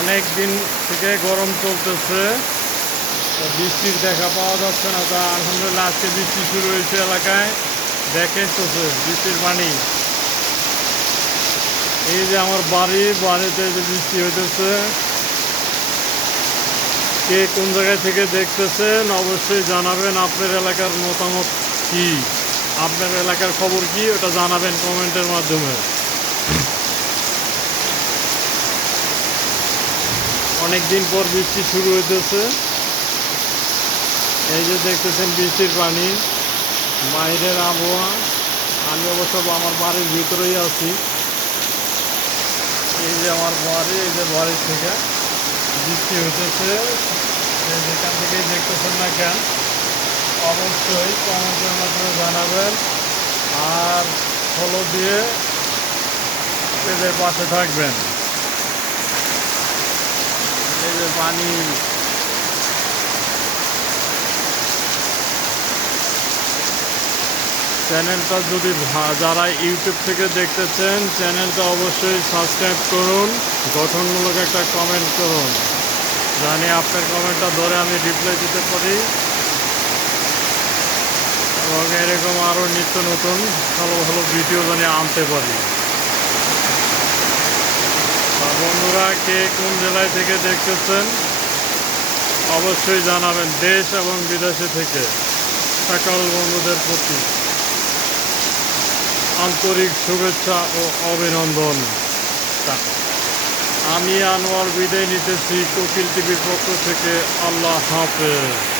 অনেক দিন থেকে গরম চলতেছে, বৃষ্টির দেখা পাওয়া যাচ্ছে না। তা আলহামদুলিল্লাহ আজকে বৃষ্টি শুরু হয়েছে এলাকায়, দেখেন তো বৃষ্টির পানি। এই যে আমার বাড়িতে যে বৃষ্টি হইতেছে, কে কোন জায়গা থেকে দেখতেছেন অবশ্যই জানাবেন। আপনার এলাকার মতামত কি, আপনার এলাকার খবর কি, ওটা জানাবেন কমেন্টের মাধ্যমে। অনেক দিন পর বৃষ্টি শুরু হইতেছে। এই যে দেখতেছেন বৃষ্টির পানি, বাইরের আবহাওয়া। আমি অবশ্য আমার বাড়ির ভিতরেই আছি। এই যে আমার বাড়ি, এই যে বাড়ির থেকে বৃষ্টি হইতেছে, যেখান থেকেই দেখতেছেন না কেন অবশ্যই কমেন্টের মাধ্যমে জানাবেন। আর ফলো দিয়ে এদের পাশে থাকবেন। এই যে পানি, চ্যানেলটা যদি যারা ইউটিউব থেকে দেখতেছেন, চ্যানেলটা অবশ্যই সাবস্ক্রাইব করুন, গঠনমূলক একটা কমেন্ট করুন, জানি আপনার কমেন্টটা ধরে আমি রিপ্লাই দিতে পারি এবং এরকম আরও নিত্য নতুন ভালো ভালো ভিডিও জানি আনতে পারি। বন্ধুরা, কে কোন জেলায় থেকে দেখতেছেন অবশ্যই জানাবেন। দেশ এবং বিদেশে থেকে সকল বন্ধুদের প্রতি আন্তরিক শুভেচ্ছা ও অভিনন্দন। আমি আনোয়ার বিদায় নিতেছি কোকিল টিভির পক্ষ থেকে। আল্লাহ হাফেজ।